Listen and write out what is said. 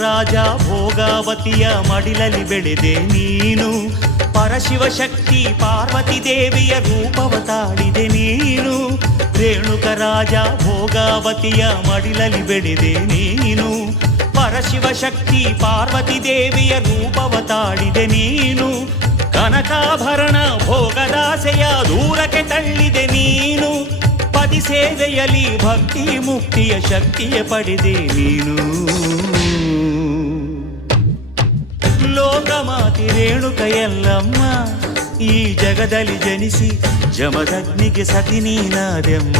ರಾಜ ಭೋಗಾವತಿಯ ಮಡಿಲಲ್ಲಿ ಬೆಳೆದೆ ನೀನು. ಪರಶಿವ ಶಕ್ತಿ ಪಾರ್ವತಿ ದೇವಿಯ ರೂಪವ ತಾಳಿದೆ ನೀನು. ರೇಣುಕ ರಾಜ ಭೋಗಾವತಿಯ ಮಡಿಲಲ್ಲಿ ಬೆಳೆದೆ ನೀನು. ಪರಶಿವ ಶಕ್ತಿ ಪಾರ್ವತಿ ದೇವಿಯ ರೂಪವ ತಾಳಿದೆ ನೀನು. ಕನಕಾಭರಣ ಭೋಗದಾಸೆಯ ದೂರಕ್ಕೆ ತಳ್ಳಿದೆ ನೀನು. ಪದಿ ಸೇವೆಯಲ್ಲಿ ಭಕ್ತಿ ಮುಕ್ತಿಯ ಶಕ್ತಿಯ ಪಡೆದೆ ನೀನು. ಲೋಕಮಾತೆ ರೇಣುಕ ಎಲ್ಲಮ್ಮ ಈ ಜಗದಲ್ಲಿ ಜನಿಸಿ ಜಮದಗ್ನಿಗೆ ಸತಿ ನೀನಾದೆಮ್ಮ.